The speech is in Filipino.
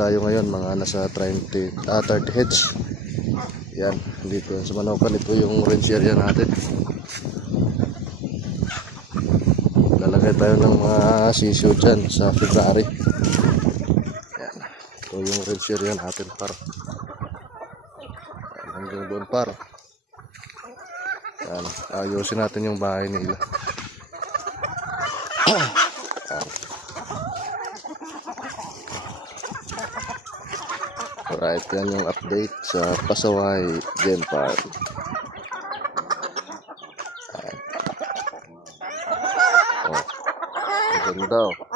Tayo ngayon mga nasa 30 heads. Yan, dito sa Manokan, ito yung range area natin. Lalagay tayo ng mga sisiyo dyan sa February. Yan, ito yung range area natin par. Yan, hanggang doon par. Yan, ayusin natin yung bahay nila. Yan. Alright, yan yung update sa Pasaway Game Park. Oh, ganda.